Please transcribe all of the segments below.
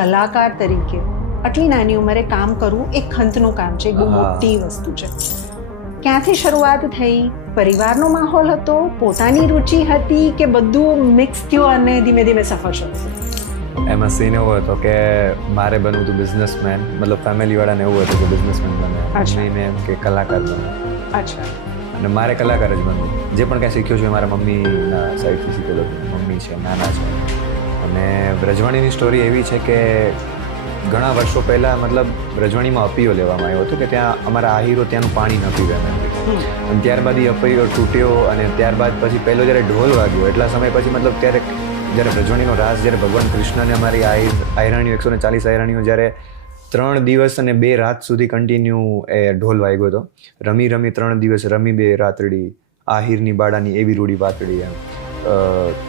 કલાકાર તરીકે આટલી નાની ઉંમરે કામ કરવું એક ખંતનું કામ છે, એક બહુ મોટી વસ્તુ છે. ક્યાંથી શરૂઆત થઈ? પરિવારનો માહોલ હતો, પોતાની રુચિ હતી, કે બધું મિક્સ થયું અને ધીમે ધીમે સફર શરૂ થયું? એમાં સીન એવો હતો કે મારે બનવું હતું બિઝનેસમેન, મતલબ ફેમિલીવાળાને એવું હતું કે બિઝનેસમેન બને, મમ્મીને એમ કે કલાકાર બને. અચ્છા. અને મારે કલાકાર જ બનવું. જે પણ કાંઈ શીખ્યો છું એ મારા મમ્મીના સાઈડથી શીખેલો છું. મમ્મી છે, નાના છે. અને રજવાણીની સ્ટોરી એવી છે કે ઘણા વર્ષો પહેલાં મતલબ રજવાણીમાં અપીઓ લેવામાં આવ્યો હતો કે ત્યાં અમારા આહીરો ત્યાંનું પાણી ન પીવે એમ. અને ત્યારબાદ એ અપીઓ તૂટ્યો અને ત્યારબાદ પછી પહેલો જ્યારે ઢોલ વાગ્યો એટલા સમય પછી મતલબ ત્યારે જ્યારે રજવાણીનો રાસ જ્યારે ભગવાન કૃષ્ણને અમારી આયરાણીઓ 140 આયરાણીઓ જ્યારે 3 દિવસ અને 2 રાત સુધી કન્ટિન્યુ એ ઢોલ વાગ્યો હતો. રમી 3 દિવસ રમી 2 રાતડી, આહિરની બાળાની એવી રૂડી વાતડી એમ.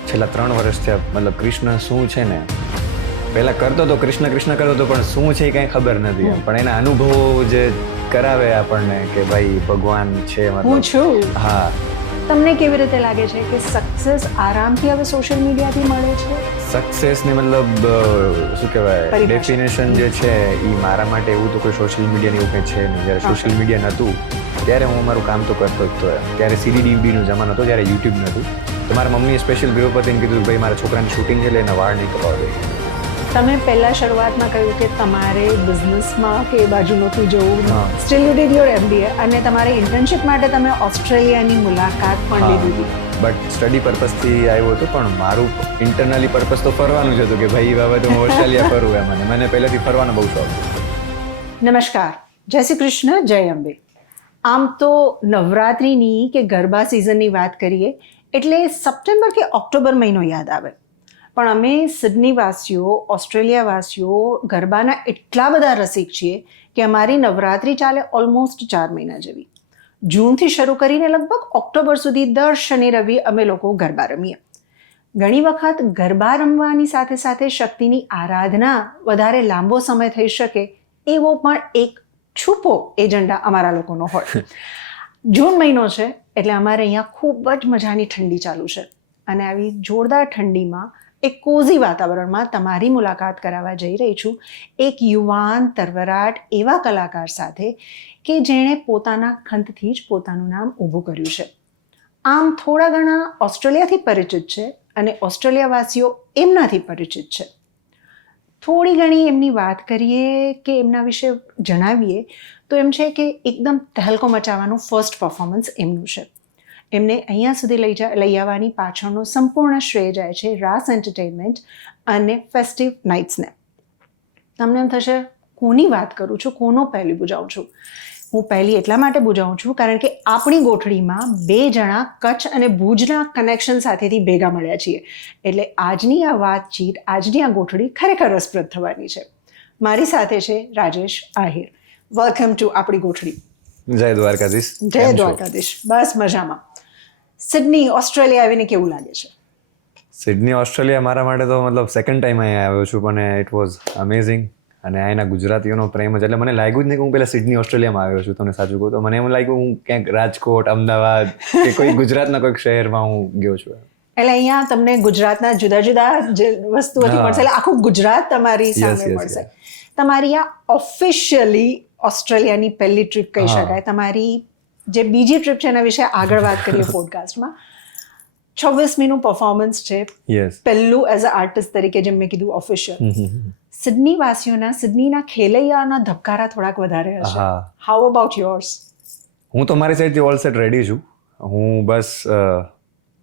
છેલ્લા 3 વર્ષ થયા મતલબ કૃષ્ણ શું છે ને પહેલાં કરતો હતો, કૃષ્ણ કરતો હતો પણ શું છે એ કાંઈ ખબર નથી એમ. પણ એના અનુભવો જે કરાવે આપણને કે ભાઈ ભગવાન છે હું મતલબ. છું. હા. તમને કેવી રીતે લાગે છે કે સક્સેસ આરામથી હવે સોશિયલ મીડિયાથી મળે છે? સક્સેસની મતલબ શું કહેવાય ડેફિનેશન જે છે એ મારા માટે એવું તો કોઈ સોશિયલ મીડિયાની એવું કંઈ છે નહીં. જ્યારે સોશિયલ મીડિયા નહોતું ત્યારે હું મારું કામ તો કરતો જ હતો. ત્યારે સીડીડીબીનો જમાનો હતો, જ્યારે યુટ્યુબ નહોતું. તો મારા મમ્મીએ સ્પેશિયલ ગૃહપતિને કીધું ભાઈ મારા છોકરાની શૂટિંગ છે એટલે એના વાળ નહીં કરવા દે. તમે પહેલા શરૂઆતમાં કહ્યું કે તમારે બિઝનેસમાં કે એ બાજુ નહોતું જવું, steel you did your MBA, અને તમારે ઇન્ટર્નશિપ માટે તમે ઓસ્ટ્રેલિયાની મુલાકાત પણ લીધી હતી. બટ સ્ટડી પર્પઝથી આવ્યો હતો, પણ મારું ઇન્ટરનલી પર્પઝ તો ફરવાનું જ હતું કે ભાઈ એ બાબત હું ઓસ્ટ્રેલિયા ફરું એમ. અને મને પહેલેથી ફરવાનો બહુ શોખ હતો. નમસ્કાર, જય શ્રી કૃષ્ણ, જય અંબે. આમ તો નવરાત્રિની કે ગરબા સિઝનની વાત કરીએ એટલે સપ્ટેમ્બર કે ઓક્ટોબર મહિનો યાદ આવે. પણ અમે સિડનીવાસીઓ, ઓસ્ટ્રેલિયાવાસીઓ ગરબાના એટલા બધા રસિક છીએ કે અમારી નવરાત્રિ ચાલે ઓલમોસ્ટ 4 મહિના જેવી. જૂનથી શરૂ કરીને લગભગ ઓક્ટોબર સુધી દર શનિ રવિ અમે લોકો ગરબા રમીએ. ઘણી વખત ગરબા રમવાની સાથે સાથે શક્તિની આરાધના વધારે લાંબો સમય થઈ શકે એવો પણ એક છુપો એજન્ડા અમારા લોકોનો હોય. જૂન મહિનો છે એટલે અમારે અહીંયા ખૂબ જ મજાની ઠંડી ચાલુ છે. અને આવી જોરદાર ઠંડીમાં એક કોઝી વાતાવરણમાં તમારી મુલાકાત કરાવવા જઈ રહી છું એક યુવાન તરવરાટ એવા કલાકાર સાથે કે જેણે પોતાના ખંતથી જ પોતાનું નામ ઊભું કર્યું છે. આમ થોડા ઘણા ઓસ્ટ્રેલિયાથી પરિચિત છે અને ઓસ્ટ્રેલિયાવાસીઓ એમનાથી પરિચિત છે. થોડી ઘણી એમની વાત કરીએ કે એમના વિશે જણાવીએ તો એમ છે કે એકદમ તહેલકો મચાવવાનું ફર્સ્ટ પરફોર્મન્સ એમનું છે. એમને અહીંયા સુધી લઈ આવવાની પાછળનો સંપૂર્ણ શ્રેય જાય છે રાસ એન્ટરટેનમેન્ટ અને ફેસ્ટિવ નાઇટ્સને. તમને એમ થશે કોની વાત કરું છું, કોનો પહેલી બુજાવું છું? હું પહેલી એટલા માટે બુજાવું છું કારણ કે આપણી ગોઠડીમાં 2 જણા કચ્છ અને ભુજના કનેક્શન સાથેથી ભેગા મળ્યા છીએ. એટલે આજની આ વાતચીત, આજની આ ગોઠડી ખરેખર રસપ્રદ થવાની છે. મારી સાથે છે રાજેશ આહિર. વેલકમ ટુ આપણી ગોઠડી. જય દ્વારકાધીશ. જય દ્વારકાધીશ. બસ મજામાં. સિડની ઓસ્ટ્રેલિયા આવીને કેવું લાગે છે? સિડની ઓસ્ટ્રેલિયા મારા માટે તો મતલબ સેકન્ડ ટાઈમ અહીંયા આવ્યો છું, પણ ઇટ વોઝ અમેઝિંગ. અને અહીંના ગુજરાતીઓનો પ્રેમ જ એટલે મને લાગ્યું જ નહીં કે હું પહેલાં સિડની ઓસ્ટ્રેલિયામાં આવ્યો છું. તમને સાચું કહું તો મને એમ લાગ્યું હું ક્યાંક રાજકોટ, અમદાવાદ કે કોઈ ગુજરાતના કોઈક શહેરમાં હું ગયો છું. એટલે અહીંયા તમને ગુજરાતના જુદા જુદા જે વસ્તુઓથી મળશે, એટલે આખું ગુજરાત તમારી સામે મળશે. તમારી આ ઓફિશિયલી ઓસ્ટ્રેલિયાની પહેલી ટ્રીપ કહી શકાય. તમારી જે બીજી ટ્રીપ છે એના વિશે આગળ વાત કરીએ પોડકાસ્ટમાં. 26મીનું પરફોર્મન્સ છે, પહેલું એઝ અ આર્ટિસ્ટ તરીકે, જેમ મેં કીધું ઓફિશિયલ. સિડની વાસીઓના, સિડનીના ખેલૈયાના ધબકારા થોડાક વધારે હશે. How about yours? હું તો મારી સાઈડથી ઓલ સેટ રેડી છું. હું બસ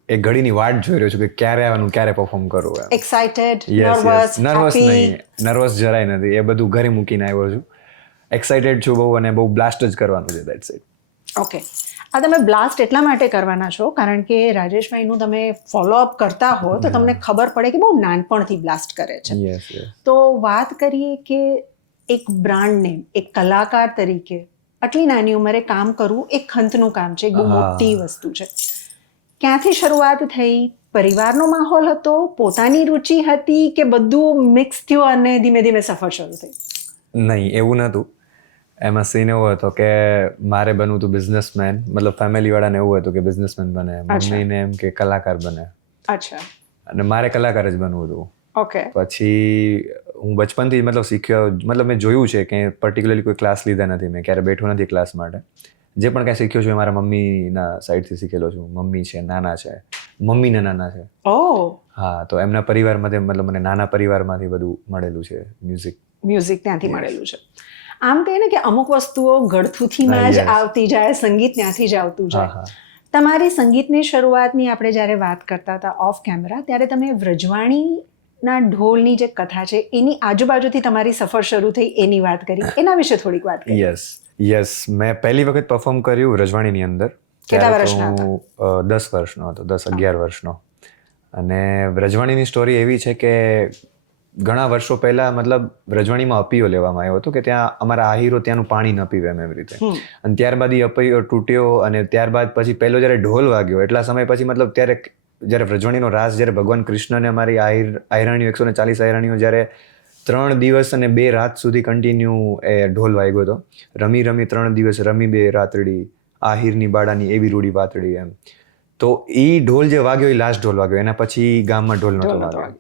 એક ઘડીની વાટ જોઈ રહ્યો છું કે ક્યારે આવવાનું, ક્યારે પરફોર્મ કરવું. એક્સાઇટેડ, નર્વસ નહીં, નર્વસ જરાય નથી. એ બધું ઘરે મૂકીને આવ્યો છું. એક્સાઇટેડ છું બહુ, અને બહુ બ્લાસ્ટ જ કરવાનું છે. That's it. ઓકે. આ તમે બ્લાસ્ટ એટલા માટે કરવાના છો કારણ કે રાજેશભાઈનું તમે ફોલોઅપ કરતા હો તો તમને ખબર પડે કે બહુ નાનપણથી બ્લાસ્ટ કરે છે. તો વાત કરીએ કે એક બ્રાન્ડ નેમ, એક કલાકાર તરીકે આટલી નાની ઉંમરે કામ કરવું એક ખંતનું કામ છે, એક બહુ મોટી વસ્તુ છે. ક્યાંથી શરૂઆત થઈ? પરિવારનો માહોલ હતો, પોતાની રુચિ હતી, કે બધું મિક્સ થયું અને ધીમે ધીમે સફર શરૂ થઈ? નહીં, એવું નહોતું. એમાં સીન એવો હતો કે મારે બનવું હતું બિઝનેસમેન, મતલબ ફેમિલીવાળાને એવું હતું કે બિઝનેસમેન બને, મમ્મીને એમ કે કલાકાર બને. અચ્છા. અને મારે કલાકાર જ બનવું હતું. ઓકે. પછી હું બચપનથી મતલબ શીખ્યો, મતલબ મેં જોયું છે કે પર્ટિક્યુલરલી કોઈ ક્લાસ લીધા નથી, મેં ક્યારે બેઠો નથી ક્લાસ માટે. જે પણ કાંઈ શીખ્યો છું એ મારા મમ્મીના સાઈડથી શીખેલો છું. મમ્મી છે, નાના છે, મમ્મીને નાના છે. હા, તો એમના પરિવારમાંથી મતલબ મને નાના પરિવારમાંથી બધું મળેલું છે મ્યુઝિક ત્યાંથી મળેલું છે. આમ કહે ને કે અમુક વસ્તુઓ ગળથુથીમાં જ આવતી જાય, સંગીત ત્યાંથી જ આવતું જાય. તમારી સંગીતની શરૂઆતની આપણે જ્યારે વાત કરતા હતા ઓફ કેમેરા, ત્યારે તમે વ્રજવાણીના ઢોલની જે કથા છે એની આજુબાજુથી તમારી સફર શરૂ થઈ એની વાત કરી. એના વિશે થોડીક વાત કરી. યસ, મેં પહેલી વખત પરફોર્મ કર્યું વ્રજવાણીની અંદર. કેટલા વર્ષના હતા? હું 10 વર્ષનો હતો, 10-11 વર્ષનો. અને વ્રજવાણીની સ્ટોરી એવી છે કે ઘણા વર્ષો પહેલા મતલબ વ્રજવાણીમાં અપીયો લેવામાં આવ્યો હતો કે ત્યાં અમારા આહીરો ત્યાંનું પાણી ન પીવે એમ, એવી રીતે. અને ત્યારબાદ એ અપીયો તૂટ્યો અને ત્યારબાદ પછી પહેલો જ્યારે ઢોલ વાગ્યો એટલા સમય પછી મતલબ ત્યારે જ્યારે વ્રજવાણીનો રાસ, જ્યારે ભગવાન કૃષ્ણને અમારી આયરાણીઓ 140 આયરાણીઓ જ્યારે 3 દિવસ અને 2 રાત સુધી કન્ટિન્યુ એ ઢોલ વાગ્યો હતો. રમી 3 દિવસ, રમી 2 રાતડી, આહિરની બાળાની એવી રૂડી વાતડી એમ. તો એ ઢોલ જે વાગ્યો એ લાસ્ટ ઢોલ વાગ્યો, એના પછી ગામમાં ઢોલ નહોતો વાગ્યો.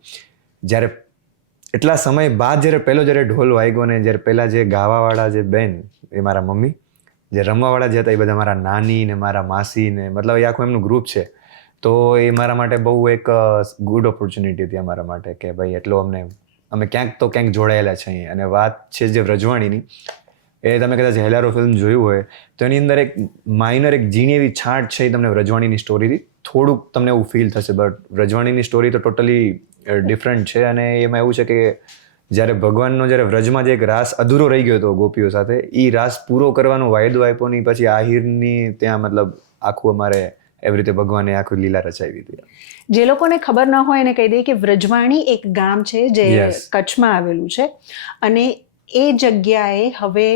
જ્યારે એટલા સમય બાદ જ્યારે ઢોલ વાગ્યો ને જ્યારે પહેલાં જે ગાવાવાળા જે બેન, એ મારા મમ્મી, જે રમવાવાળા જે હતા એ બધા મારા નાની ને મારા માસી ને મતલબ એ આખું એમનું ગ્રુપ છે. તો એ મારા માટે બહુ એક ગુડ ઓપોર્ચ્યુનિટી હતી અમારા માટે કે ભાઈ એટલો અમે ક્યાંક જોડાયેલા છીએ. અને વાત છે જે વ્રજવાણીની, એ તમે કદાચ હેલારો ફિલ્મ જોયું હોય તો એની અંદર એક માઇનર એક ઝીણી એવી છાંટ છે એ તમને વ્રજવાણીની સ્ટોરીથી થોડુંક તમને એવું ફીલ થશે. બટ વ્રજવાણીની સ્ટોરી તો ટોટલી ડિફરન્ટ છે. અને એમાં એવું છે કે જ્યારે ભગવાનનો જ્યારે વ્રજમાં જે એક રાસ અધૂરો રહી ગયો હતો ગોપીઓ સાથે, એ રાસ પૂરો કરવાનો વાયદો આપ્યો નહીં, પછી આહિરની ત્યાં મતલબ આખું અમારે એવી રીતે ભગવાને આખું લીલા રચાવી હતી. જે લોકોને ખબર ન હોય એને કહી દઈએ કે વ્રજવાણી એક ગામ છે જે કચ્છમાં આવેલું છે અને એ જગ્યાએ હવે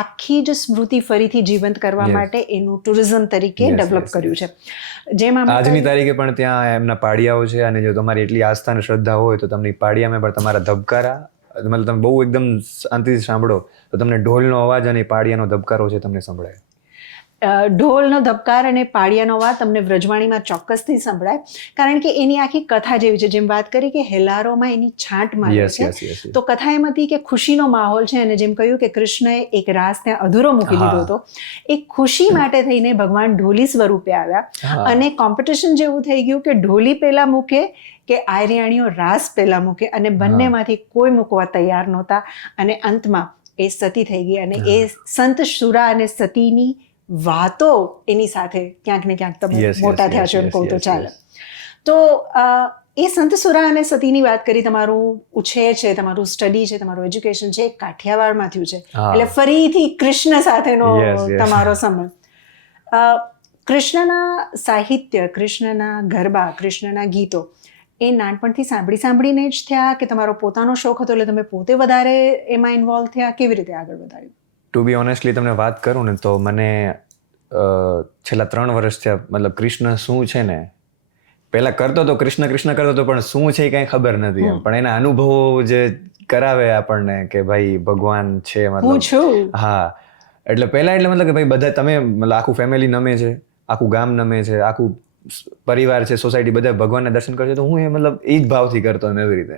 આખી જ સ્મૃતિ ફરીથી જીવંત કરવા માટે એનું ટુરિઝમ તરીકે ડેવલપ કર્યું છે. જેમાં આજની તારીખે પણ ત્યાં એમના પાડિયાઓ છે. અને જો તમારી એટલી આસ્થા અને શ્રદ્ધા હોય તો તમને પાડિયામાં પણ તમારા ધબકારા, મતલબ તમે બહુ એકદમ શાંતિથી સાંભળો તો તમને ઢોલનો અવાજ અને પાડિયાનો ધબકારો છે તમને સંભળાય. ઢોલનો ધબકાર અને પાડિયાનો અવાજ તમને વ્રજવાણીમાં ચોક્કસથી સંભળાય, કારણ કે એની આખી કથા જેવી છે. જેમ વાત કરી કે હેલારોમાં એની છાંટ મારે છે, તો કથા એમ હતી કે ખુશીનો માહોલ છે. અને જેમ કહ્યું કે કૃષ્ણએ એક રાસ ત્યાં અધૂરો મૂકી દીધો હતો, એ ખુશી માટે થઈને ભગવાન ઢોલી સ્વરૂપે આવ્યા. અને કોમ્પિટિશન જેવું થઈ ગયું કે ઢોલી પહેલા મૂકે કે આયરિયાણીઓ રાસ પહેલા મૂકે, અને બંનેમાંથી કોઈ મૂકવા તૈયાર નહોતા. અને અંતમાં એ સતી થઈ ગઈ. અને એ સંત સુરા અને સતીની વાતો એની સાથે ક્યાંક ને ક્યાંક તમે મોટા થયા છો એમ કહું તો ચાલે. તો એ સંત સુરા અને સતીની વાત કરી. તમારું ઉછેર છે, તમારું સ્ટડી છે, તમારું એજ્યુકેશન છે, એ કાઠિયાવાડમાં થયું છે. એટલે ફરીથી કૃષ્ણ સાથેનો તમારો સંબંધ. કૃષ્ણના સાહિત્ય, કૃષ્ણના ગરબા, કૃષ્ણના ગીતો એ નાનપણથી સાંભળીને જ થયા કે તમારો પોતાનો શોખ હતો એટલે તમે પોતે વધારે એમાં ઇન્વોલ્વ થયા? કેવી રીતે આગળ વધાર્યું? ટુ બી ઓનેસ્ટલી તમને વાત કરું ને તો મને છેલ્લા 3 વર્ષ થયા મતલબ કૃષ્ણ શું છે ને, પહેલા કરતો તો કૃષ્ણ કરતો હતો પણ શું છે એ કાંઈ ખબર નથી એમ. પણ એના અનુભવો જે કરાવે આપણને કે ભાઈ ભગવાન છે મતલબ. હા, એટલે પહેલા એટલે મતલબ કે ભાઈ બધા તમે મતલબ આખું ફેમિલી નમે છે, આખું ગામ નમે છે, આખું પરિવાર છે, સોસાયટી બધા ભગવાનના દર્શન કરશે, તો હું એ મતલબ એ જ ભાવથી કરતો એમ એવી રીતે.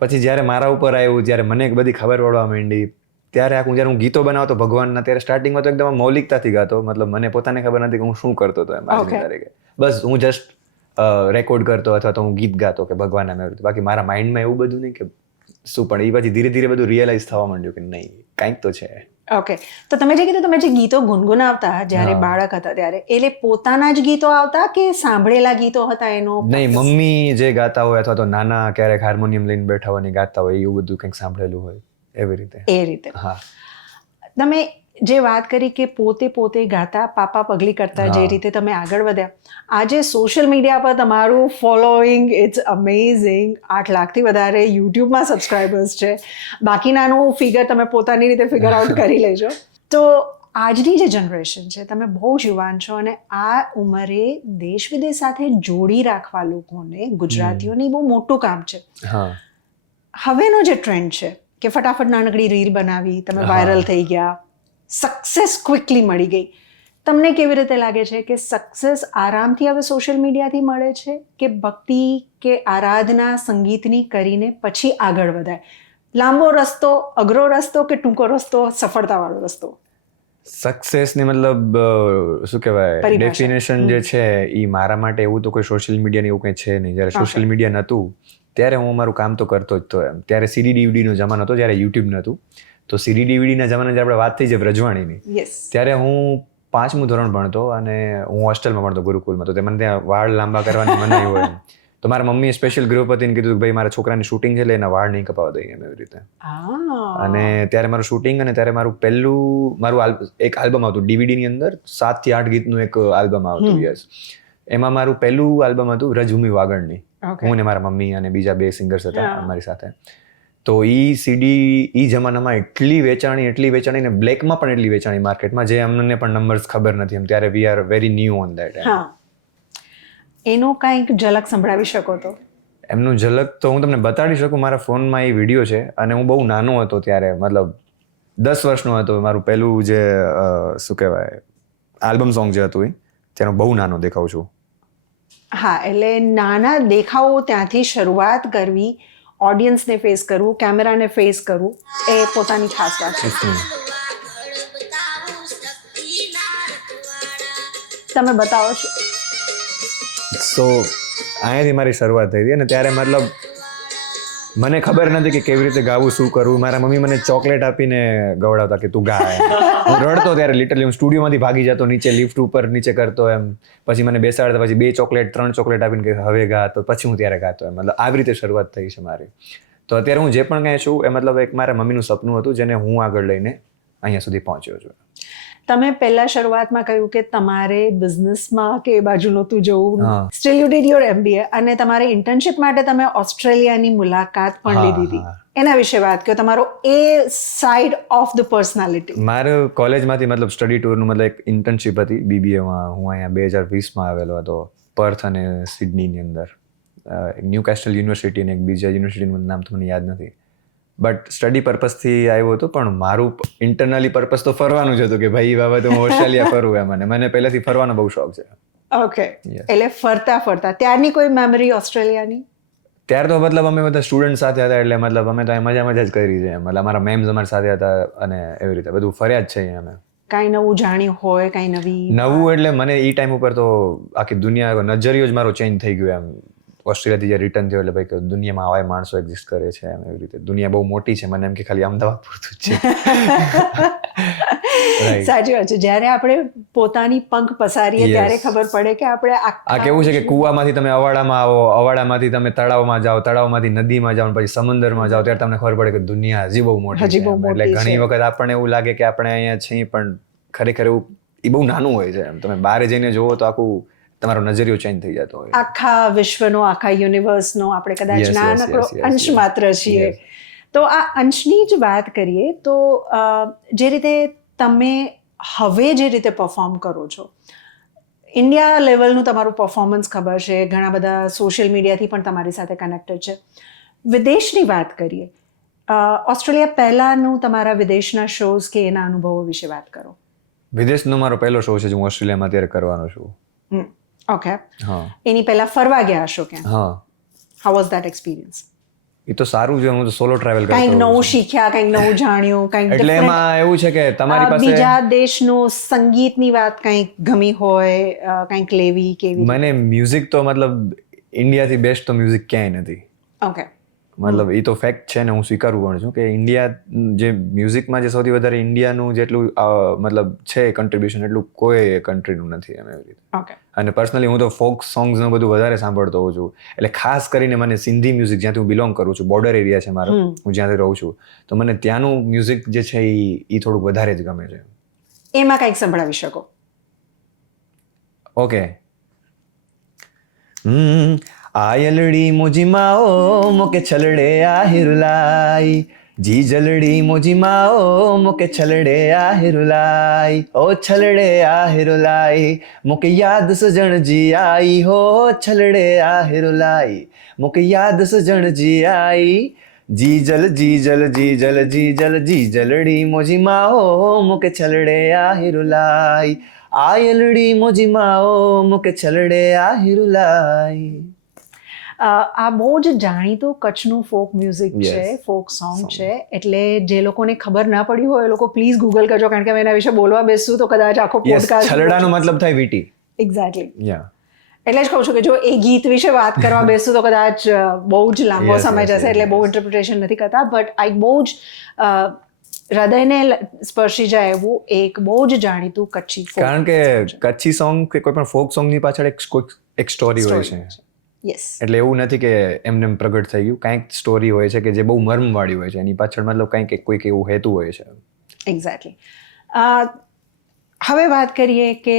પછી જ્યારે મારા ઉપર આવ્યું, જ્યારે મને બધી ખબર પડવા માંડી, ત્યારે જ્યારે હું ગીતો બનાવતો ભગવાનના, ત્યારે સ્ટાર્ટિંગમાં તો એકદમ મૌલિકતાથી ગાતો. મતલબ મને પોતાને ખબર નથી કે હું શું કરતો હતો એમ આજની તારીખે. બસ હું જસ્ટ રેકોર્ડ કરતો અથવા તો હું ગીત ગાતો કે ભગવાનના મેં. બાકી મારા માઇન્ડમાં એવું બધું નહીં કે શું. પણ એ પછી ધીરે ધીરે બધું રિયલાઇઝ થવા માંડ્યું કે નહીં, કાંઈક તો છે. ઓકે, તો તમે જે કીધું, તમે જે ગીતો ગુનગુનાવતા જ્યારે બાળક હતા ત્યારે, એટલે પોતાના જ ગીતો આવતા કે સાંભળેલા ગીતો હતા એનો? નહીં, મમ્મી જે ગાતા હોય અથવા તો નાના ક્યારેક હાર્મોનિયમ લઈને બેઠા હોય ને ગાતા હોય, એવું બધું કંઈક સાંભળેલું હોય એવી રીતે. એ રીતે. હા, તમે જે વાત કરી કે પોતે ગાતા, પાપા પગલી કરતા, જે રીતે તમે આગળ વધ્યા, આજે સોશિયલ મીડિયા પર તમારું ફોલોઈંગ ઇટ્સ અમેઝિંગ. 8 લાખથી વધારે યુટ્યુબમાં સબસ્ક્રાઈબર્સ છે. બાકીનાનું ફિગર તમે પોતાની રીતે ફિગર આઉટ કરી લેજો. તો આજની જે જનરેશન છે, તમે બહુ જ યુવાન છો અને આ ઉંમરે દેશ વિદેશ સાથે જોડી રાખવા લોકોને, ગુજરાતીઓની બહુ મોટું કામ છે. હવેનો જે ટ્રેન્ડ છે કે ફટાફટ નાનકડી રીલ બનાવી, તમે વાયરલ થઈ ગયા, સક્સેસ ક્વિકલી મળી ગઈ. તમને કેવી રીતે લાગે છે કે સક્સેસ આરામથી હવે સોશિયલ મીડિયાથી મળે છે કે ભક્તિ કે આરાધના સંગીતની કરીને પછી આગળ વધાય? લાંબો રસ્તો, અઘરો રસ્તો કે ટૂંકો રસ્તો, સફળતાવાળો રસ્તો? સક્સેસની મતલબ શું કહેવાય પરિભાષા. ડેફિનેશન જે છે એ મારા માટે એવું તો કોઈ સોશિયલ મીડિયાની એવું કંઈ છે નહીં. જ્યારે સોશિયલ મીડિયા નહોતું ત્યારે હું મારું કામ તો કરતો જ તો એમ. ત્યારે સીડી ડીવીડીનો જમાનો હતો, જ્યારે યુટ્યુબ નહોતું. તો સીડી ડીવીડીના જમાનામાં જ્યારે આપણે વાત થઈ છે વ્રજવાણીની, યસ. ત્યારે હું 5મું ધોરણ ભણતો અને હું હોસ્ટેલમાં ભણતો ગુરુકુલમાં. તો તે મને ત્યાં વાળ લાંબા કરવાની મનાઈ હોય એમ. તો મારા મમ્મીએ સ્પેશિયલ ગૃહપતિને કીધું કે ભાઈ મારા છોકરાની શૂટિંગ છે એટલે એના વાળ નહીં કપાવવા દઈએ એમ, એવી રીતે. અને ત્યારે મારું શૂટિંગ અને ત્યારે મારું એક આલ્બમ આવતું ડીવીડીની અંદર 7 થી 8 ગીતનું એક આલ્બમ આવતું. યસ. એમાં મારું પહેલું આલ્બમ હતું રજભૂમિ વાગડની. હું ને મારા મમ્મી અને બીજા 2 સિંગર્સ હતા અમારી સાથે. તો સીડી ઈ જમાનામાં એટલી વેચાણી ને બ્લેકમાં પણ એટલી વેચાણી માર્કેટમાં, જે અમને પણ નંબર્સ ખબર નથી એમ. ત્યારે we are very new on that. એનો કાંઈક ઝલક સંભળાવી શકો તો? એમનું ઝલક તો હું તમને બતાડી શકું. મારા ફોનમાં એ વિડીયો છે અને હું બહુ નાનો હતો ત્યારે, મતલબ 10 વર્ષનો હતો. મારું પહેલું જે શું કહેવાય આલ્બમ સોંગ જે હતું એ, ત્યારે બહુ નાનો દેખાઉં છું. હા, એટલે નાના દેખાવો ત્યાંથી શરૂઆત કરવી, ઓડિયન્સને ફેસ કરવું, કેમેરાને ફેસ કરવું, એ પોતાની ખાસ વાત છે. તમે બતાવો છો. સો અહીંયાથી મારી શરૂઆત થઈ હતી અને ત્યારે મતલબ મને ખબર નથી કે કેવી રીતે ગાવું, શું કરવું. મારા મમ્મી મને ચોકલેટ આપીને ગવડાવતા કે તું ગા એમ. હું રડતો ત્યારે લિટરલી. હું સ્ટુડિયોમાંથી ભાગી જતો નીચે, લિફ્ટ ઉપર નીચે કરતો એમ. પછી મને બેસાડતા, પછી 2 ચોકલેટ 3 ચોકલેટ આપીને કે હવે ગા. તો પછી હું ત્યારે ગાતો એમ. મતલબ આવી રીતે શરૂઆત થઈ છે મારી. તો અત્યારે હું જે પણ કાંઈ છું એ મતલબ એક મારા મમ્મીનું સપનું હતું જેને હું આગળ લઈને અહીંયા સુધી પહોંચ્યો છું. તમે પહેલા શરૂઆતમાં કહ્યું કે તમારે બિઝનેસમાં કે એ બાજુ નહોતું જવું, steel you did your MBA, અને તમારે ઇન્ટર્નશિપ માટે તમે ઓસ્ટ્રેલિયાની મુલાકાત પણ લીધી હતી. એના વિશે વાત કહો, તમારો એ સાઇડ ઓફ ધ પર્સનાલિટી. મારું કોલેજમાંથી મતલબ સ્ટડી ટૂરનું મતલબ એક ઇન્ટર્નશિપ હતી BBAમાં. હું અહીંયા 2020માં આવેલો હતો પર્થ અને સિડનીની અંદર. ન્યૂ કેસ્ટલ યુનિવર્સિટી અને એક બીજા યુનિવર્સિટીનું નામ તો મને યાદ નથી. બટ સ્ટડી પર્પઝથી આવ્યો હતો, પણ મારું ઇન્ટરનલી પર્પઝ તો ફરવાનું જ હતું કે ભાઈ બાબત હું ઓસ્ટ્રેલિયા ફરું એમ. અને મને પહેલેથી ફરવાનો બહુ શોખ છે. ઓકે, એટલે ફરતા ત્યારની કોઈ મેમરી ઓસ્ટ્રેલિયાની? ત્યારે તો મતલબ અમે બધા સ્ટુડન્ટ સાથે હતા એટલે મતલબ અમે તો મજા જ કરી છે. મતલબ અમારા મેમ્સ અમારી સાથે હતા અને એવી રીતે બધું ફર્યા જ છે અહીંયા અમે. કાંઈ નવું જાણ્યું હોય, કાંઈ નવું એટલે મને એ ટાઈમ ઉપર તો આખી દુનિયા નજરિયો જ મારો ચેન્જ થઈ ગયો એમ. ઓસ્ટ્રેલિયાથી જે રિટર્ન થયો એટલે ભાઈ દુનિયામાં આવા માણસો એક્ઝિસ્ટ કરે છે એમ, એવી રીતે. દુનિયા બહુ મોટી છે, મને એમ કે ખાલી અમદાવાદ પૂરતું જ છે. સાચી વાત છે. જ્યારે આપણે પોતાની પંખ પસારીએ ત્યારે ખબર પડે કે આપણે આ કેવું છે કે કૂવામાંથી તમે અવાડામાં આવો, અવાડામાંથી તમે તળાવમાં જાઓ, તળાવમાંથી નદીમાં જાઓ, પછી સમુદ્રમાં જાઓ, ત્યારે તમને ખબર પડે કે દુનિયા હજી બહુ મોટી છે. એટલે ઘણી વખત આપણને એવું લાગે કે આપણે અહીંયા છીએ, પણ ખરેખર એવું એ બહુ નાનું હોય છે એમ. તમે બહાર જઈને જોવો તો આખું તમારો નજરિયો ચેન્જ થઈ જતો હોય. આખા વિશ્વનો, આખા યુનિવર્સનો આપણે કદાચ નાનકડો અંશ માત્ર છીએ. તો આ અંશની જ વાત કરીએ તો જે રીતે તમે હવે જે રીતે પરફોર્મ કરો છો, ઇન્ડિયા લેવલનું તમારું પરફોર્મન્સ ખબર છે, ઘણા બધા સોશિયલ મીડિયાથી પણ તમારી સાથે કનેક્ટેડ છે. વિદેશની વાત કરીએ, ઓસ્ટ્રેલિયા પહેલાંનું તમારા વિદેશના શોઝ કે એના અનુભવો વિશે વાત કરો. વિદેશનો મારો પહેલો શો છે જે હું ઓસ્ટ્રેલિયામાં અત્યારે કરવાનો છું. ઓકે. એની પહેલા ફરવા ગયા હશો ક્યાં? How was that experience? એ તો સારું છે. હું તો સોલો ટ્રાવેલ કરતો. કંઈક નવું શીખ્યા, કંઈક નવું જાણ્યું, કંઈક એટલે એમાં એવું છે કે તમારી પાસે બીજા દેશનું સંગીતની વાત કંઈક ગમી હોય, કંઈક લેવી કેવી? મને મ્યુઝિક તો મતલબ ઇન્ડિયાથી બેસ્ટ તો મ્યુઝિક ક્યાંય નથી. ઓકે. મતલબ એ તો ફેક્ટ છે ને હું સ્વીકારવું પણ છું કે ઇન્ડિયા જે મ્યુઝિકમાં જે સૌથી વધારે ઇન્ડિયાનું જેટલું મતલબ છે કન્ટ્રીબ્યુશન એટલું કોઈ કન્ટ્રીનું નથી એમ, એવી રીતે. ઓકે. અને પર્સનલી હું તો ફોક સોંગ્સનું બધું વધારે સાંભળતો હોઉં છું. એટલે ખાસ કરીને મને સિંધી મ્યુઝિક, જ્યાંથી હું બિલોંગ કરું છું, બોર્ડર એરિયા છે મારો, હું જ્યાંથી રહું છું, તો મને ત્યાંનું મ્યુઝિક જે છે એ થોડુંક વધારે જ ગમે છે. એમાં કંઈક સંભળાવી શકો? ઓકે. આયલડી મોજી માઓ મોકે છલડે આહિરલાઈ, જી જલડી મોજી માઓ મોકે છલડે આહિરલાઈ, ઓ છલડે આહિરલાઈ, મોકે યાદ સજણ જી આઈ હો, છલડે આહિરલાઈ, મોકે યાદ સજણ જી આઈ, જી જલ જી જલ જી જલ જી જલ જી જલડી મોજી માઓ મોકે છલડે આહિરલાઈ, આયલડી મોજી માઓ મોકે છલડે આહિરલાઈ. આ બહુ જ જાણીતું કચ્છનું ફોક મ્યુઝિક છે, Yes. ફોક સોંગ છે, એટલે જે લોકોને ખબર ના પડી હોય એ લોકો પ્લીઝ ગૂગલ કરજો, કારણ કે અમે એના વિશે બોલવા બેસશું તો કદાચ આખો યસ, પોડકાસ્ટ. છલડાનો મતલબ થાય વીટી. એક્ઝેક્ટલી. યા એટલે જ કહું છું કે જો એ ગીત વિશે વાત કરવા બેસું તો કદાચ બહુ જ લાંબો Yes, સમય yes, જશે, yes, એટલે બહુ yes. ઇન્ટરપ્રિટેશન નથી કરતા, બટ આ એક બહુ જ હૃદયને સ્પર્શી જાય એવું એક બહુ જ જાણીતું કચ્છી folk કારણ કે song છે. કચ્છી સોંગ કે કોઈ પણ ફોક સોંગની પાછળ એક સ્ટોરી હોય છે. યસ. એટલે એવું નથી કે એમને એમ પ્રગટ થઈ ગયું, કાંઈક સ્ટોરી હોય છે કે જે બહુ મર્મવાળી હોય છે, એની પાછળ મતલબ કાંઈક કોઈક એવું હેતુ હોય છે. એક્ઝેક્ટલી. હવે વાત કરીએ કે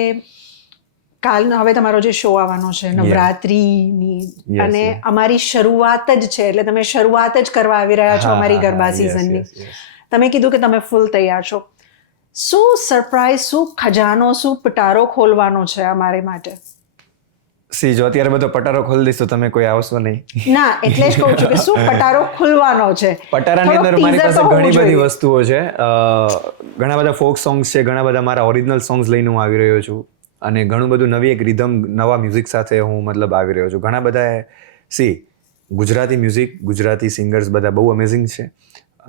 હવે તમારો જે શો આવવાનો છે નવરાત્રિની, Yes, અને yes. અમારી શરૂઆત જ છે, એટલે તમે શરૂઆત જ કરવા આવી રહ્યા છો હા, અમારી હા, ગરબા yes, સિઝનની. yes, yes. તમે કીધું કે તમે ફૂલ તૈયાર છો. શું સરપ્રાઈઝ, શું ખજાનો, શું પટારો ખોલવાનો છે અમારે માટે? સી જો અત્યારે બધો પટારો ખોલી દઈશ તો તમે કોઈ આવશો નહીં. ના, એટલે જ કહું છું કે શું પટારો ખુલવાનો છે. પટારાની થોડોક અંદર મારી teaser પાસે તો હોવું ઘણી બધી જોઈએ. વસ્તુઓ છે. ઘણા બધા ફોક સોંગ્સ છે, ઘણા બધા મારા ઓરિજિનલ સોંગ્સ લઈને હું આવી રહ્યો છું, અને ઘણું બધું નવી એક રિધમ, નવા મ્યુઝિક સાથે હું મતલબ આવી રહ્યો છું. ઘણા બધા ગુજરાતી મ્યુઝિક, ગુજરાતી સિંગર્સ બધા બહુ અમેઝિંગ છે,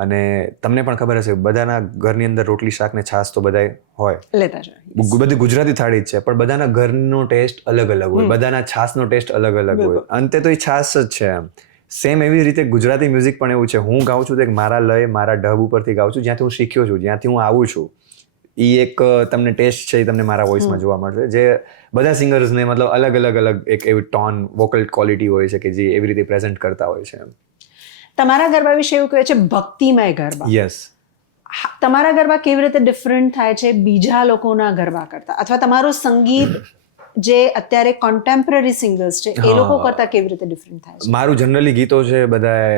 અને તમને પણ ખબર હશે બધાના ઘરની અંદર રોટલી શાક ને છાશ તો બધાય હોય, લેતા જાય. બધી ગુજરાતી થાળી જ છે, પણ બધાના ઘરનો ટેસ્ટ અલગ અલગ હોય, બધાના છાશનો ટેસ્ટ અલગ અલગ હોય, અંતે તો એ છાશ જ છે એમ. સેમ એવી રીતે ગુજરાતી મ્યુઝિક પણ એવું છે. હું ગાઉં છું તો એક મારા લય, મારા ઢબ ઉપરથી ગાઉં છું, જ્યાંથી હું શીખ્યો છું, જ્યાંથી હું આવું છું. એ એક તમને ટેસ્ટ છે, એ તમને મારા વોઇસમાં જોવા મળશે, જે બધા સિંગર્સને મતલબ અલગ અલગ અલગ એક એવી ટોન, વોકલ ક્વોલિટી હોય છે કે જે એવી રીતે પ્રેઝન્ટ કરતા હોય છે. તમારા ગરબા વિશે એવું કહે છે ભક્તિમય ગરબા. યસ. તમારા ગરબા કેવી રીતે ડિફરન્ટ થાય છે બીજા લોકોના ગરબા કરતા, અથવા તમારું સંગીત જે અત્યારે કોન્ટેમ્પરરી સિંગર્સ છે એ લોકો કરતા કેવી રીતે ડિફરન્ટ થાય છે? મારું જનરલી ગીતો છે બધા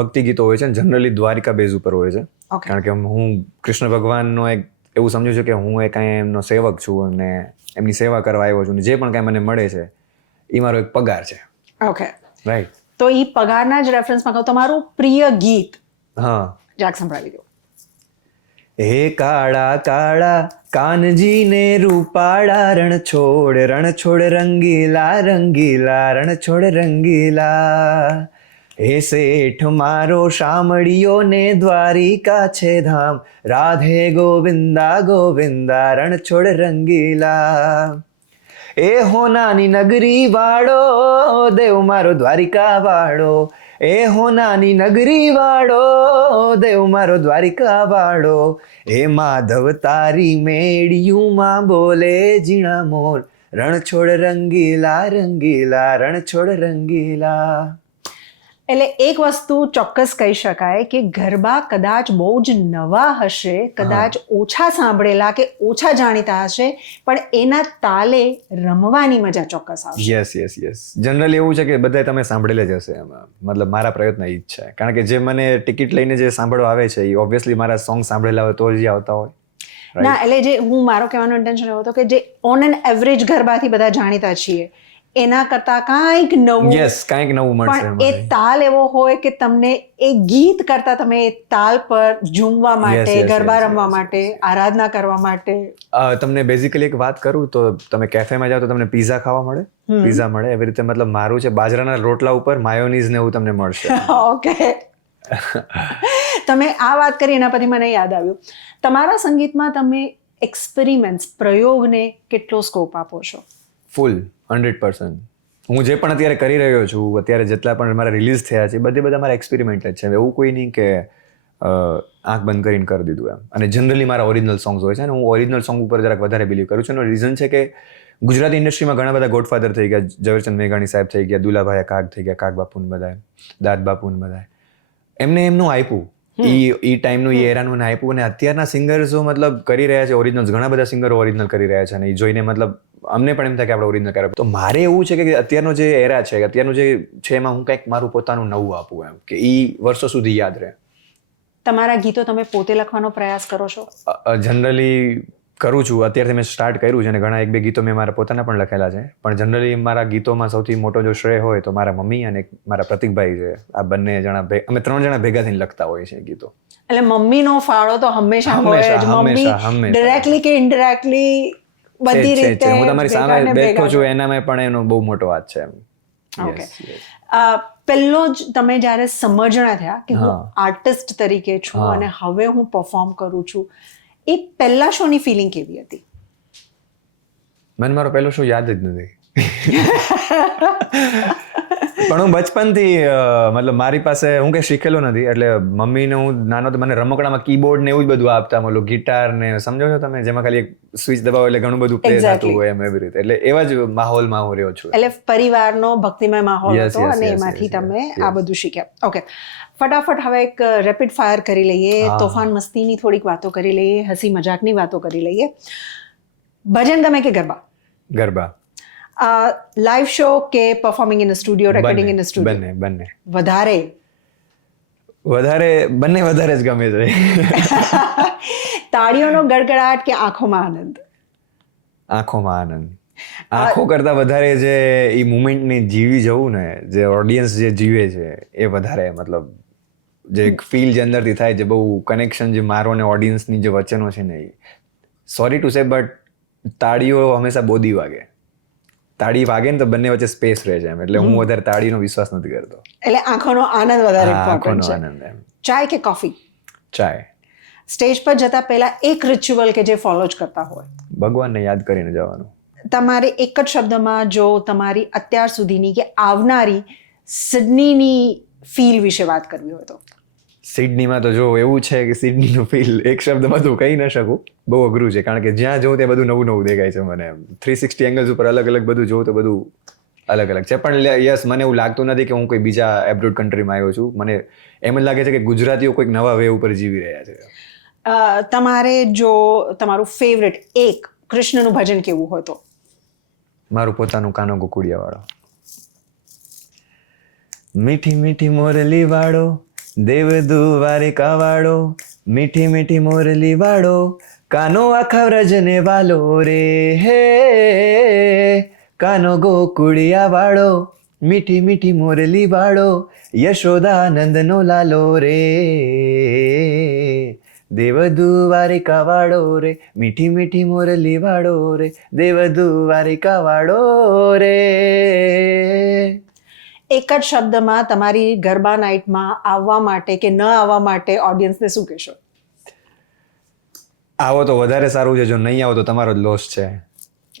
ભક્તિ ગીતો હોય છે, જનરલી દ્વારિકા બેઝ ઉપર હોય છે. Okay. કારણ કે હું કૃષ્ણ ભગવાનનો એક એવું સમજુ છું કે હું એક એમનો સેવક છું, અને એમની સેવા કરવા આવ્યો છું, અને જે પણ કાંઈ મને મળે છે એ મારો એક પગાર છે. Okay, right. તો એ પગારના જ રેફરન્સમાં કહું, તમારું પ્રિય ગીત હા. જાક સંભળાવી દો. હે કાળા કાળા કાનજીને રૂપાળા, રણ છોડ રંગીલા રંગીલા, રણ છોડ રંગીલા. હે શેઠ મારો શામળિયો ને દ્વારિકા છે ધામ, રાધે ગોવિંદા ગોવિંદા, રણ છોડ રંગીલા. એ હોનાની નગરી વાળો, દેવ મારો દ્વારિકા વાળો, એ હોનાની નગરી વાળો, દેવ મારો દ્વારિકા વાળો. એ માધવ તારી મેળિયુંમાં બોલે ઝીણા મોર, રણ છોડ રંગીલા રંગીલા, રણ છોડ રંગીલા. એટલે એક વસ્તુ ચોક્કસ કહી શકાય કે ગરબા કદાચ બહુ જ નવા હશે, કદાચ ઓછા સાંભળેલા કે ઓછા જાણીતા હશે, પણ એના તાલે રમવાની મજા ચોક્કસ આવશે. Yes yes yes. જનરલી એવું છે કે બધા તમે સાંભળેલા જ હશે એમાં, મતલબ મારા પ્રયત્ન એ જ છે, કારણ કે જે મને ટિકિટ લઈને જે સાંભળવા આવે છે એ ઓબ્વિયસલી મારા સોંગ સાંભળેલા હોય તો જ આવતા હોય. ના, એટલે જે મારો કહેવાનો ઇન્ટેન્શન એવો હતો કે જે ઓન એન એવરેજ ગરબાથી બધા જાણીતા છીએ એના કરતા કાંઈક નવું. યસ, કાંઈક નવું મળશે પણ એ એમાં. તાલ એવો હોય કે તમને એ ગીત કરતા તમે એ તાલ પર ઝૂમવા માટે, yes, ગરબા yes, રમવા yes, માટે, આરાધના કરવા માટે. તમને બેઝિકલી એક વાત કરું તો તમે કેફેમાં જાઓ તો તમને પીઝા ખાવા મળે, પીઝા મળે, એવી રીતે મતલબ મારું છે બાજરાના રોટલા ઉપર માયોનીઝ ને એવું તમને મળશે. ઓકે. તમે આ વાત કરી એના પછી મને યાદ આવ્યું, તમારા સંગીતમાં તમે એક્સપેરિમેન્ટ્સ, પ્રયોગને કેટલો સ્કોપ આપો છો? ફૂલ 100%. હું જે પણ અત્યારે કરી રહ્યો છું, અત્યારે જેટલા પણ મારા રિલીઝ થયા છે બધા મારા એક્સપેરિમેન્ટ જ છે. એવું કોઈ નહીં કે આંખ બંધ કરીને કરી દીધું એમ. અને જનરલી મારા ઓરિજિનલ સોંગ્સ હોય છે, અને હું ઓરિજિનલ સોંગ ઉપર જરાક વધારે બિલીવ કરું છું. એનું રીઝન છે કે ગુજરાતી ઇન્ડસ્ટ્રીમાં ઘણા બધા ગોડફાધર થઈ ગયા, ઝવેરચંદ મેઘાણી સાહેબ થઈ ગયા, દુલાભાઈ કાગ થઈ ગયા, કાગ બાપુને બધાય, દાદ બાપુને બધાય, એમને એમનું આપ્યું, ઈ ટાઈમનું ઈ એરાનું આપ્યું. અને અત્યારના સિંગર્સો મતલબ કરી રહ્યા છે ઓરિજિનલ્સ, ઘણા બધા સિંગરો ઓરિજિનલ કરી રહ્યા છે, અને એ જોઈને મતલબ અમને પણ એમ થાય કે આપણે ઓરિજિનલ કરે. તો મારે એવું છે કે અત્યારનો જે એરા છે, અત્યારનું જે છે એમાં હું કંઈક મારું પોતાનું નવું આપું એમ, કે ઈ વર્ષો સુધી યાદ રહે. તમારા ગીતો તમે પોતે લખવાનો પ્રયાસ કરો છો? જનરલી કરું છું. અત્યારથી મેં સ્ટાર્ટ કર્યું છે, અને ઘણા એક બે ગીતો મેં મારા પોતાના પણ લખેલા છે. પણ જનરલી મારા ગીતોમાં સૌથી મોટો જો શ્રેય હોય તો મારા મમ્મી અને મારા પ્રતિકભાઈ છે. આ બંને જણા અમે 3 જણા ભેગા થઈને લખતા હોઈએ છીએ ગીતો. એટલે મમ્મીનો ફાળો તો હંમેશા હોય જ. મમ્મી ડાયરેક્ટલી કે ઇનડાયરેક્ટલી બધી રીતે હું તમારી સામે બેઠો છું એનામાં પણ એનો બહુ મોટો હાથ છે. Okay Yes, yes. પહેલો જ તમે જ્યારે સમજણા થયા કે હું હા. આર્ટિસ્ટ તરીકે છું હા. અને હવે હું પરફોર્મ કરું છું, એ પહેલા શોની ફિલિંગ કેવી હતી? મને મારો પહેલો શો યાદ જ નથી. પણ હું બચપનથી મતલબ મારી પાસે હું કંઈ શીખેલો નથી, એટલે મમ્મીને હું નાનો તો મને રમકડામાં કીબોર્ડ ને એવું જ બધું આપતા, ઓલું ગિટાર ને સમજો છો તમે, જેમાં ખાલી એક સ્વિચ દબાવો એટલે ઘણું બધું પ્લે Exactly. થતું હોય એમ, એવી રીતે. એટલે એવા જ માહોલમાં હું રહ્યો છું. એટલે પરિવારનો ભક્તિમય માહોલ Yes, હતો yes, અને yes, એમાંથી yes, તમે yes, આ yes. બધું શીખ્યા. ઓકે, ફટાફટ હવે એક રેપિડ ફાયર કરી લઈએ, હા. તોફાન મસ્તીની થોડીક વાતો કરી લઈએ, હસી મજાકની વાતો કરી લઈએ. ભજન ગમે કે ગરબા? ગરબા. લાઈવ શો કે performing in studio, recording in studio? બંને બંને વધારે? બંને વધારે જ ગમે છે. તાળીઓનો ગડગડાટ કે આંખોમાં આનંદ? આંખોમાં આનંદ. આંખો કરતા વધારે જે એ મુમેન્ટને જીવી જવું ને, જે ઓડિયન્સ જે જીવે છે એ વધારે, મતલબ જે ફીલ જે અંદરથી થાય, જે બહુ કનેક્શન જે મારો ને ઓડિયન્સની જે વચ્ચેનો છે ને, સોરી ટુ સે બટ તાળીઓ હંમેશા બોધી વાગે. તાળી વાગે ને તો બંને વચ્ચે સ્પેસ રહે છે એમ, એટલે હું વધારે તાળીનો વિશ્વાસ નથી કરતો. એટલે આંખોનો આનંદ વધારે હા, ઇમ્પોર્ટન્ટ આંખોનો છે. આનંદ એમ. ચાય કે કોફી? ચાય. સ્ટેજ પર જતા પહેલા એક રિચ્યુઅલ કે જે ફોલો જ કરતા હોય? ભગવાનને યાદ કરીને જવાનું. તમારે એક જ શબ્દમાં જો તમારી અત્યાર સુધીની કે આવનારી સિડનીની ફીલ વિશે વાત કરવી હોય તો? સિડનીમાં તો જો એવું છે કે સિડનીનું ફીલ એક શબ્દમાં તો કહી ન શકું, બહુ અઘરું છે, કારણ કે જ્યાં જોઉં ત્યાં બધું નવું નવું દેખાય છે મને. 360 એંગલ્સ ઉપર અલગ અલગ બધું જોઉં તો બધું અલગ અલગ છે. પણ યસ, મને એવું લાગતું નથી કે હું કોઈ બીજા એબ્રોડ કન્ટ્રીમાં આવ્યો છું. મને એમ જ લાગે છે કે ગુજરાતીઓ કોઈક નવા વે ઉપર જીવી રહ્યા છે. તમારે જો તમારું ફેવરેટ એક કૃષ્ણનું ભજન કેવું હોય તો? મારું પોતાનું કાનો ગોકુડિયા વાળો. મીઠી મીઠી મોરલી વાળો, દેવ દ્વારિકા વાળો, મીઠી મીઠી મોરલી વાળો, કાનો આખા વ્રજને વાલો રે હે, કાનો ગોકુળિયા વાળો, મીઠી મીઠી મોરલી વાળો, યશોદાનંદનો લાલો રે, દેવ દ્વારિકા વાળો રે, મીઠી મીઠી મોરલી વાળો રે, દેવ દ્વારિકા વાળો રે. એક જ શબ્દમાં તમારી ગરબા નાઇટમાં આવવા માટે કે ન આવવા માટે ઓડિયન્સને શું કહેશો? આવો તો વધારે સારું છે, જો નહીં આવો તો તમારો જ લોસ છે.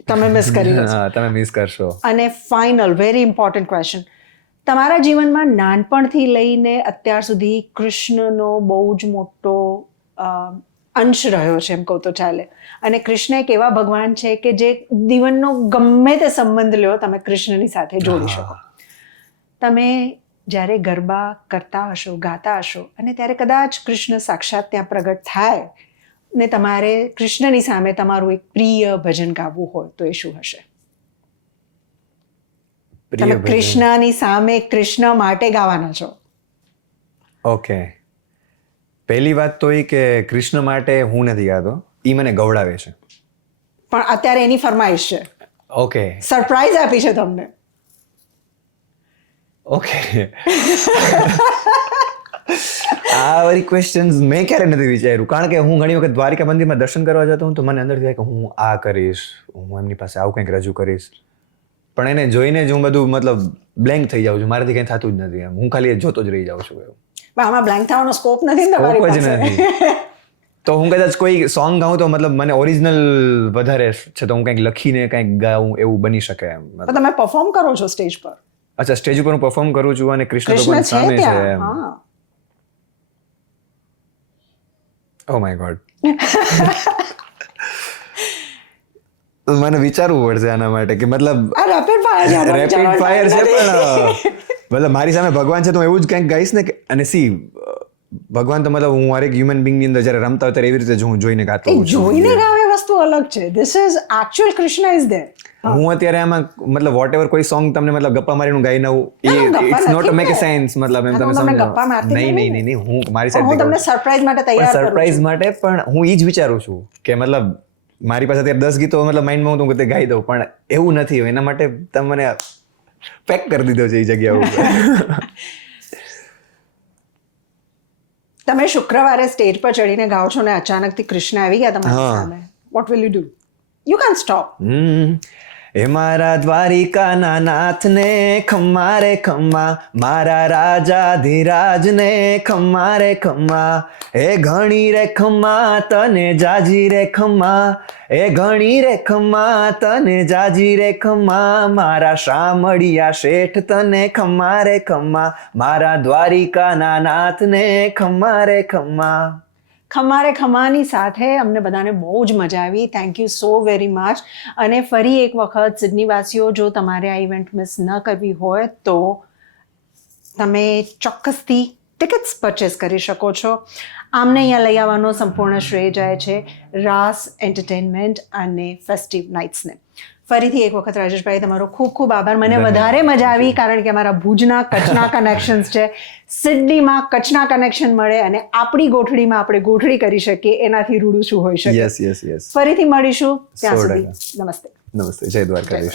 તમે મિસ કરી લો છો. હા, તમે મિસ કરશો. અને ફાઇનલ વેરી ઇમ્પોર્ટન્ટ ક્વેશ્ચન, તમારા જીવનમાં નાનપણથી લઈને અત્યાર સુધી કૃષ્ણનો બહુ જ મોટો અંશ રહ્યો છે એમ કહું તો ચાલે, અને કૃષ્ણ એક એવા ભગવાન છે કે જે જીવનનો ગમે તે સંબંધ લ્યો તમે કૃષ્ણની સાથે જોડી શકો. તમે જ્યારે ગરબા કરતા હશો, ગાતા હશો, અને ત્યારે કદાચ કૃષ્ણ સાક્ષાત ત્યાં પ્રગટ થાય ને તમારે કૃષ્ણની સામે તમારું એક પ્રિય ભજન ગાવું હોય તો એ શું હશે? તમે કૃષ્ણની સામે કૃષ્ણ માટે ગાવાના છો. ઓકે, પહેલી વાત તો એ કે કૃષ્ણ માટે હું નથી ગાતો, એ મને ગવડાવે છે. પણ અત્યારે એની ફરમાઈશ છે. ઓકે સરપ્રાઈઝ આપી છે તમને. ઓકે. આ વાળી ક્વેશ્ચન્સ મેં ક્યારે નથી વિચાર્યું, કારણ કે હું ઘણી વખત દ્વારિકા મંદિરમાં દર્શન કરવા જતો હું તો મને અંદરથી થાય કે હું આ કરીશ, હું એમની પાસે આવું કંઈક રજૂ કરીશ, પણ એને જોઈને જ હું બધું મતલબ બ્લેન્ક થઈ જાઉં છું, મારાથી કંઈ થતું જ નથી એમ, હું ખાલી જોતો જ રહી જાઉં છું. એવું પણ આમાં બ્લેન્ક થવાનો સ્કોપ નથી ને તમારી સ્કોપ જ પાસે. નથી. તો હું કદાચ કોઈ સોંગ ગાઉં તો મતલબ મને ઓરિજિનલ વધારે છે, તો હું કંઈક લખીને કંઈક ગાઉં એવું બની શકે એમ. તો તમે પરફોર્મ કરો છો સ્ટેજ પર? અચ્છા, સ્ટેજ ઉપર હું પરફોર્મ કરું છું અને કૃષ્ણ ભગવાન કૃષ્ણ છે સામે છે ત્યાં. એમ. હા. Oh my God. મને વિચારવું પડશે આના માટે કે મતલબ આ રેપિડ ફાયર છે. રેપિડ ફાયર છે, પણ મતલબ મારી સામે ભગવાન છે તો હું એવું જ કંઈક ગાઈશ ને કે, અને સી ભગવાન તો મતલબ હું હરેક હ્યુમન બિંગની અંદર જ્યારે રમતા હોય ત્યારે એવી રીતે જ હું જોઈને ગાતો હોઉં છું. જોઈને ગાવ એ વસ્તુ અલગ છે. This is actual Krishna is there. હું અત્યારે આમાં મતલબ વોટ એવર કોઈ સોંગ તમને મતલબ ગપ્પા મારીને ગાઈ નવું, ગપ્પા ઇટ્સ નોટ નથી મેક ને. સેન્સ, મતલબ એમ હા, તો તમે હું તમને સમજો. ગપ્પા મારતી નહીં નથી નહીં ને. નહીં, હું મારી હું સાઈડ તમને સરપ્રાઈઝ માટે તૈયાર કરું સરપ્રાઈઝ છું. માટે પણ હું એ જ વિચારું છું કે મતલબ મારી પાસે અત્યારે 10 ગીતો મતલબ માઇન્ડમાં હું તે ગાઈ દઉં, પણ એવું નથી. એના માટે તમે મને પેક કરી દીધો છે એ જગ્યા ઉપર. તમે શુક્રવારે સ્ટેજ પર ચડીને ગાઓ છો ને અચાનકથી કૃષ્ણ આવી ગયા તમારી હા. સામે, what will you do? You can stop. એ મારા દ્વારિકાના નાથને ખમ્મા રે ખમ્મા, મારા રાજાધિરાજને ખમ્મા રે ખમ્મા, એ ઘણી રે ખમ્મા તને જાજી રે ખમ્મા, એ ઘણી રે ખમ્મા તને જાજી રે ખમ્મા, મારા શામળિયા શેઠ તને ખમ્મા રે ખમ્મા, મારા દ્વારિકાના નાથને ખમ્મા રે ખમ્મા. ખમારે ખમાની સાથે અમને બધાને બહુ જ મજા આવી. Thank you so very much. અને ફરી એક વખત સિડનીવાસીઓ, જો તમારે આ ઇવેન્ટ મિસ ન કરવી હોય તો તમે ચોક્કસથી ટિકિટ્સ પરચેસ કરી શકો છો. આમને અહીંયા લઈ આવવાનો સંપૂર્ણ શ્રેય જાય છે રાસ એન્ટરટેનમેન્ટ અને ફેસ્ટિવ નાઇટ્સને. ફરીથી એક વખત રાજેશભાઈ તમારો ખૂબ ખૂબ આભાર. મને વધારે મજા આવી કારણ કે અમારા ભુજના કચ્છના કનેક્શન્સ છે. સિડનીમાં કચ્છના કનેક્શન મળે અને આપણી ગોઠડીમાં આપણે ગોઠડી કરી શકીએ, એનાથી રૂડું શું હોઈ શકે. Yes yes yes. ફરીથી મળીશું. ત્યાં 100%. સુધી નમસ્તે. નમસ્તે. જય દ્વારકાધીશ.